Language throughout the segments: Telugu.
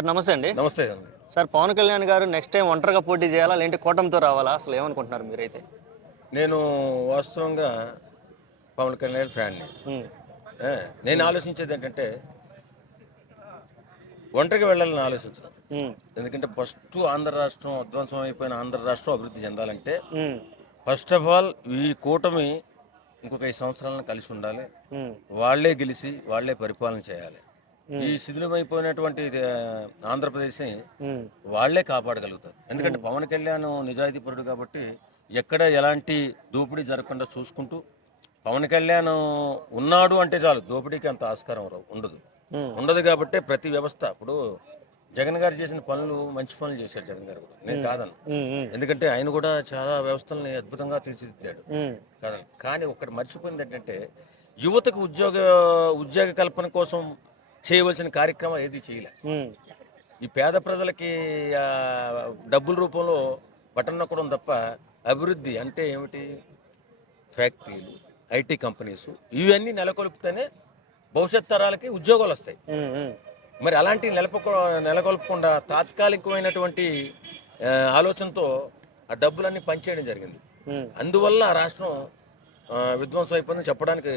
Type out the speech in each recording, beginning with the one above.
సార్ నమస్తే అండి. నమస్తే అండి. సార్ పవన్ కళ్యాణ్ గారు నెక్స్ట్ టైం ఒంటరిగా పోటీ చేయాలా? లేదంటే కూటమితో రావాలా? అసలు ఏమనుకుంటున్నారు మీరైతే? నేను వాస్తవంగా పవన్ కళ్యాణ్ ఫ్యాన్ని. హ్మ్. ఆ, నేను ఆలోచించేది ఏంటంటే ఒంటరికి వెళ్ళాలని ఆలోచించను. హ్మ్. ఎందుకంటే ఫస్ట్ ఆంధ్ర రాష్ట్రం అధ్వంసం అయిపోయిన ఆంధ్ర రాష్ట్రం అభివృద్ధి చెందాలంటే హ్మ్. ఫస్ట్ ఆఫ్ ఆల్ ఈ కూటమి ఇంకొక 5 సంవత్సరాలను కలిసి ఉండాలి. హ్మ్. వాళ్లే గెలిచి వాళ్లే పరిపాలన చేయాలి. ఈ హ్మ్. శిథిలమైపోయినటువంటి ఆంధ్రప్రదేశ్ని హ్మ్. వాళ్లే కాపాడగలుగుతారు. ఎందుకంటే హ్మ్. పవన్ కళ్యాణ్ నిజాయితీపరుడు కాబట్టి ఎక్కడ ఎలాంటి దోపిడీ జరగకుండా చూసుకుంటూ పవన్ కళ్యాణ్ ఉన్నాడు అంటే చాలు దోపిడీకి అంత ఆస్కారం ఉండదు. హ్మ్. ఉండదు కాబట్టి ప్రతి వ్యవస్థ ఇప్పుడు జగన్ గారు చేసిన పనులు మంచి పనులు చేశారు జగన్ గారు కూడా. నేను హ్మ్. కాదను. హ్మ్. హ్మ్. ఎందుకంటే ఆయన కూడా చాలా వ్యవస్థల్ని అద్భుతంగా తీర్చిదిద్దాడు. హ్మ్. కాదను. కానీ ఒక్కటి మర్చిపోయింది ఏంటంటే యువతకు ఉద్యోగ కల్పన కోసం చేయవలసిన కార్యక్రమాలు ఏది చేయలే. హ్మ్. ఈ పేద ప్రజలకి ఆ, డబ్బుల రూపంలో బటన్ నొక్కడం తప్ప అభివృద్ధి అంటే ఏమిటి? ఫ్యాక్టరీలు, ఐటీ కంపెనీస్ ఇవన్నీ నెలకొల్పితేనే భవిష్యత్ తరాలకి ఉద్యోగాలు వస్తాయి. హ్మ్. హ్మ్. మరి అలాంటి నెలకొల్పకుండా తాత్కాలికమైనటువంటి ఆ, ఆలోచనతో ఆ డబ్బులన్నీ పంచేయడం జరిగింది. హ్మ్. అందువల్ల ఆ రాష్ట్రం విధ్వంసం అయిపోయిందని చెప్పడానికి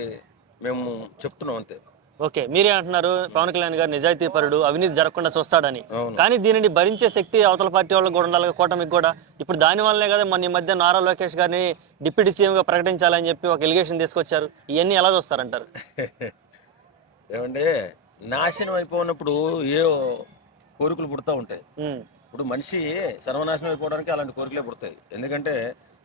మేము చెప్తున్నాం అంతే. ఓకే. మీరే అంటున్నారు పవన్ కళ్యాణ్ గారు నిజాయితీపరుడు, అవినీతి జరగకుండా చూస్తాడని. అవును. కానీ దీనిని భరించే శక్తి అవతల పార్టీ వాళ్ళకి కూడా ఉండాలి, కూటమికి కూడా. ఇప్పుడు దాని వల్లనే కదా మొన్న ఈ మధ్య నారా లోకేష్ గారిని డిప్యూటీ సీఎంగా ప్రకటించాలని చెప్పి ఒక ఎలిగేషన్ తీసుకొచ్చారు. ఇవన్నీ ఎలా చూస్తారంటారు? ఏమంటే నాశనం అయిపోయినప్పుడు ఏ కోరికలు పుడతా ఉంటాయి. హ్మ్. ఇప్పుడు మనిషి సర్వనాశనం అయిపోవడానికి అలాంటి కోరికలే పుడతాయి. ఎందుకంటే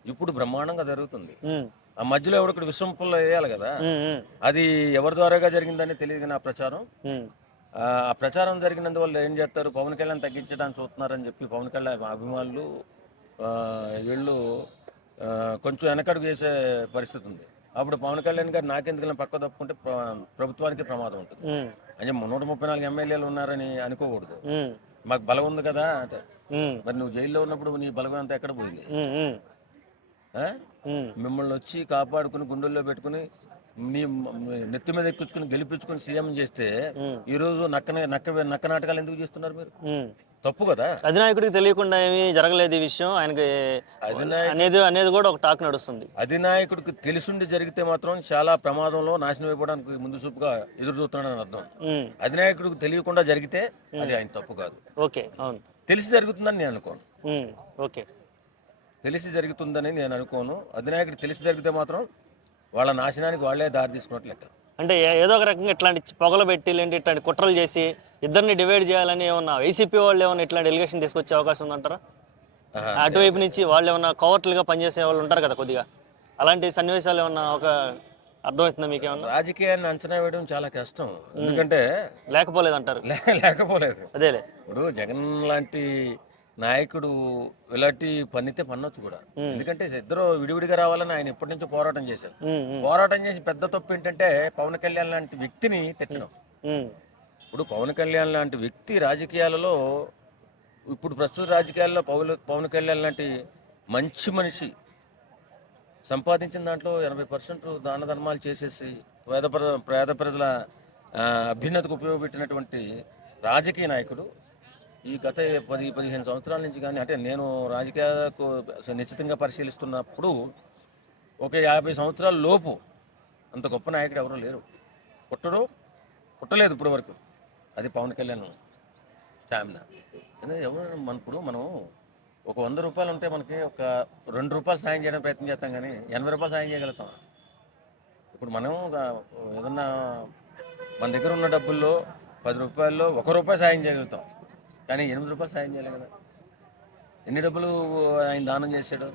ఇప్పుడు బ్రహ్మాండంగా జరుగుతుంది. హ్మ్. ఆ మధ్యలో ఎవడొకడు విషం పుల్ల వేయాలి కదా! హ్మ్. హ్మ్. అది ఎవరి ద్వారాగా జరిగిందని తెలియదు కానీ ఆ ప్రచారం. హ్మ్. ఆ ప్రచారం జరిగినందువల్ల ఏం చేస్తారు? పవన్ కళ్యాణ్ తగ్గించడానికి చూస్తున్నారని చెప్పి పవన్ కళ్యాణ్ అభిమానులు వీళ్ళు కొంచెం వెనకడుగు వేసే పరిస్థితి ఉంది. అప్పుడు పవన్ కళ్యాణ్ గారు నాకెందుకని పక్క తప్పుకుంటే ప్రభుత్వానికి ప్రమాదం ఉంటుంది. హ్మ్. అంటే 134 ఎమ్మెల్యేలు ఉన్నారని అనుకోకూడదు. హ్మ్. మాకు బలం ఉంది కదా అంటే హ్మ్. మరి నువ్వు జైల్లో ఉన్నప్పుడు నీ బలం అంతా ఎక్కడ పోయింది? హ్మ్. హ్మ్. ఆ? హ్మ్. మిమ్మల్ని వచ్చి కాపాడుకుని గుండెల్లో పెట్టుకుని నీ నెత్తి మీద ఎక్కించుకుని గెలిపించుకుని సీఎం చేస్తే హ్మ్. ఈరోజు నక్క నాటకాలు ఎందుకు చేస్తున్నారు మీరు? హ్మ్. తప్పు కదా. అధినాయకుడికి తెలియకుండా ఏమీ జరగలేదు ఈ విషయం. ఆయనకి అధినాయకుడు అనేది అనేది కూడా ఒక టాక్ నడుస్తుంది. అధినాయకుడికి తెలిసుండి జరిగితే మాత్రం చాలా ప్రమాదంలో నాశనం అయిపోవడానికి ముందు చూపుగా ఎదురు చూస్తున్నాడని అర్థం. హ్మ్. అధినాయకుడికి తెలియకుండా జరిగితే అది హ్మ్. ఆయన తప్పు కాదు. ఓకే. అవును. తెలిసి జరుగుతుందని నేను అనుకోను. హ్మ్. ఓకే. తెలిసి జరుగుతుందని నేను అనుకోను. అధినాయకుడికి తెలిసి జరిగితే మాత్రం వాళ్ళ నాశనానికి వాళ్ళే దారి తీసుకున్నట్లు లెక్క. అంటే ఏదో ఒక రకంగా ఇట్లాంటి పొగలు పెట్టి లేదంటే ఇట్లాంటి కుట్రలు చేసి ఇద్దరిని డివైడ్ చేయాలని ఏమన్నా వైసీపీ వాళ్ళు ఏమన్నా ఇట్లాంటి ఎలిగేషన్ తీసుకొచ్చే అవకాశం ఉందంటారా? ఆహా, లేదు అటువైపు నుంచి లేదు. వాళ్ళు ఏమన్నా కవర్ట్లుగా పనిచేసే వాళ్ళు ఉంటారు కదా కొద్దిగా. అలాంటి సన్నివేశాలు ఏమన్నా ఒక అర్థమవుతుందా మీకేమన్నా? రాజకీయాన్ని అంచనా వేయడం చాలా కష్టం. హ్మ్. ఎందుకంటే లేకపోలేదంటారు. లేకపోలేదు. అదేలే. ఇప్పుడు జగన్ లాంటి నాయకుడు ఇలాంటి పన్నితే పన్నొచ్చు కూడా. హ్మ్. ఎందుకంటే ఇద్దరు విడివిడిగా రావాలని ఆయన ఎప్పటి నుంచో పోరాటం చేశారు. హ్మ్. హ్మ్. పోరాటం చేసి పెద్ద తప్పు ఏంటంటే పవన్ కళ్యాణ్ లాంటి వ్యక్తిని హ్మ్. తిట్టడం. హ్మ్. ఇప్పుడు పవన్ కళ్యాణ్ లాంటి వ్యక్తి రాజకీయాలలో ఇప్పుడు ప్రస్తుత రాజకీయాల్లో పవన్ కళ్యాణ్ లాంటి మంచి మనిషి సంపాదించిన దాంట్లో 80% దాన ధర్మాలు చేసేసి పేద ప్రజల అభ్యున్నతికి ఉపయోగపెట్టినటువంటి రాజకీయ నాయకుడు ఈ గత 10-15 సంవత్సరాల నుంచి కానీ అంటే నేను రాజకీయాలకు నిశ్చితంగా పరిశీలిస్తున్నప్పుడు ఒక 50 సంవత్సరాల లోపు అంత గొప్ప నాయకుడు ఎవరు లేరు. పుట్టడు పుట్టలేదు ఇప్పటి వరకు. అది పవన్ కళ్యాణ్ స్టామినా. ఎందుకంటే ఎవరు ఇప్పుడు మనం ఒక 100 రూపాయలు ఉంటే మనకి ఒక 2 రూపాయలు సాయం చేయడానికి ప్రయత్నం చేస్తాం కానీ 80 రూపాయలు సాయం చేయగలుగుతాం. ఇప్పుడు మనం ఏదన్నా మన దగ్గర ఉన్న డబ్బుల్లో 10 రూపాయల్లో 1 రూపాయి సాయం చేయగలుగుతాం కానీ 8 రూపాయలు సాయం చేయలేం కదా. ఎన్ని డబ్బులు ఆయన దానం చేశాడు.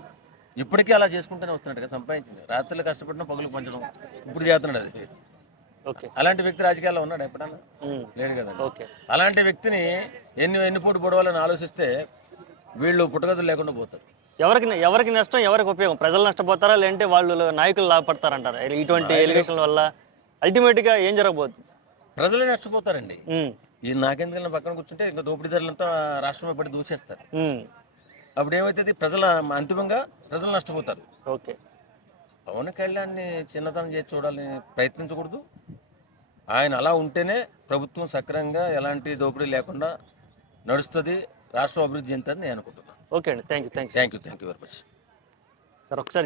ఇప్పటికీ అలా చేసుకుంటూనే వస్తున్నాడు కదా. సంపాదించింది రాత్రులు కష్టపడిన పగులు పంచడం ఇప్పుడు చేస్తున్నాడు అది. ఓకే. అలాంటి వ్యక్తి రాజకీయాల్లో ఉన్నాడు ఎప్పుడన్నా? హ్మ్. లేడు కదండి. ఓకే. అలాంటి వ్యక్తిని ఎన్ని పోటీ పొడవాలని ఆలోచిస్తే వీళ్ళు పుట్టగతులు లేకుండా పోతారు. ఎవరికి నష్టం? ఎవరికి ఉపయోగం? ప్రజలు నష్టపోతారా? లేదంటే వాళ్ళు నాయకులు లాభపడతారంటారా? ఇటువంటి నాయకులు ఎలిగేషన్ల వల్ల అల్టిమేట్‌గా ఏం జరగబోతుంది? ప్రజలే నష్టపోతారండి. హ్మ్. ఈ నాకెందుకన్నా పక్కన కూర్చుంటే ఇంకా దోపిడీదారులంతా రాష్ట్రంలో పడి దూచేస్తారు. హ్మ్. అప్పుడు ఏమవుతుంది? అంతిమంగా ప్రజలు నష్టపోతారు. ఓకే. పవన్ కళ్యాణ్‌ని చిన్నతనం చేసి చూడాలని ప్రయత్నించకూడదు. ఆయన అలా ఉంటేనే ప్రభుత్వం సక్రమంగా ఎలాంటి దోపిడీ లేకుండా నడుస్తుంది, రాష్ట్రం అభివృద్ధి చెందుతుంది నేను అనుకుంటున్నాను. ఓకే అండి, thank you thank you very much. Sir. ఒకసారి